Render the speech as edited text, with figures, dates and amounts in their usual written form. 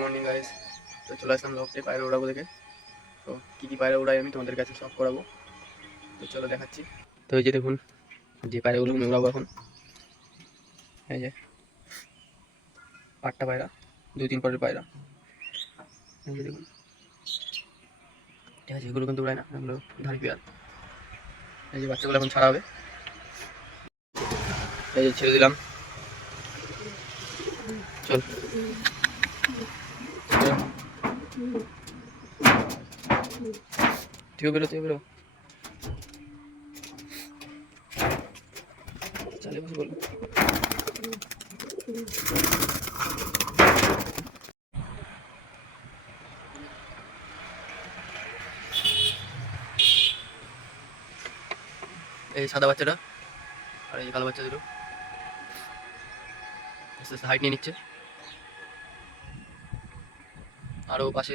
Morning guys. তো চলে আসলাম লফটে পায়রা উড়াবো দেখে। তো কী কী পায়রা উড়াই আমি তোমাদের কাছে সব করাবো। তো চলো দেখাচ্ছি। তো এই যে দেখুন যে পায়রাগুলো আমি উড়াবো এখন, এই যে 8টা পায়রা, 2-3 পরের পায়রা। এই যে দেখুন, ঠিক আছে, এগুলো কিন্তু উড়ায় না, এগুলো ধারি পেয়ার। এই যে বাচ্চাগুলো এখন ছাড়া হবে, এই যে ছেড়ে দিলাম। চল তুইও বেরো, তুইও বেরো, চালে বসে বলবো। এই সাদা বাচ্চাটা আর এই কালো বাচ্চা দুটো আস্তে আস্তে হাইট নিয়ে নিচ্ছে। আরও পাশে